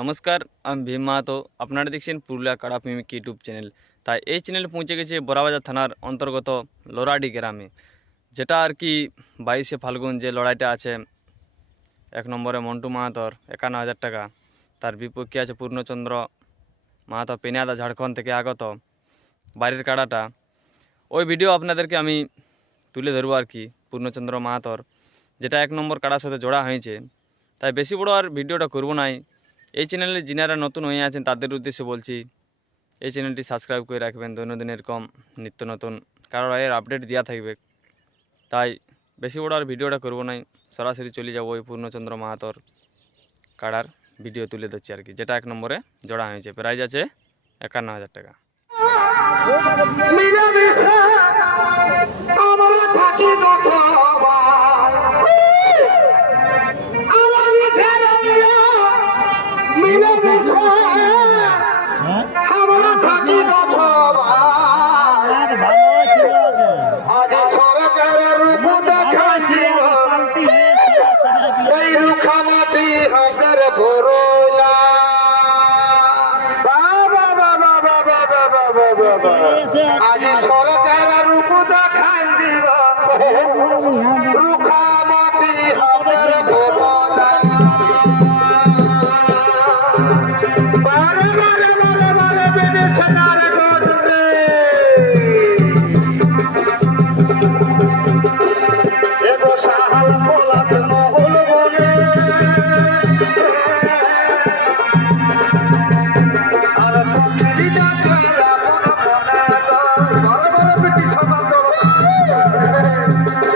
নমস্কার, আমি ভীম মাহাতো। আপনারা দেখছেন পুরুলিয়া কাড়া প্রেমিক ইউটিউব চ্যানেল। তাই এই চ্যানেল পৌঁছে গেছে বড়াবাজার থানার অন্তর্গত লোরাডি গ্রামে, যেটা আর কি 22শে ফাল্গুন যে লড়াইটা আছে, 1 নম্বরে মন্টু মাহাতোর 51,000 টাকা, তার বিপক্ষে আছে পূর্ণচন্দ্র মাহাতো পেনিয়াদা ঝাড়খণ্ড থেকে আগত বাড়ির কাড়াটা। ওই ভিডিও আপনাদেরকে আমি তুলে ধরবো আর কি, পূর্ণচন্দ্র মাহাতোর, যেটা 1 নম্বর কাড়ার সাথে জোড়া হয়েছে। তাই বেশি বড় আর ভিডিওটা করবো নাই। এই চ্যানেলে যিনারা নতুন হয়ে আছেন তাদের উদ্দেশ্যে বলছি, এই চ্যানেলটি সাবস্ক্রাইব করে রাখবেন। দৈনন্দিন এরকম নিত্য নতুন কারো এর আপডেট দেওয়া থাকবে। তাই বেশি বড় আর ভিডিওটা করবো নাই, সরাসরি চলে যাবো ওই পূর্ণচন্দ্র মাহাতোর কাড়ার ভিডিও তুলে ধরছি আর কি, যেটা 1 নম্বরে জোড়া হয়েছে। প্রাইজ আছে 51,000 টাকা।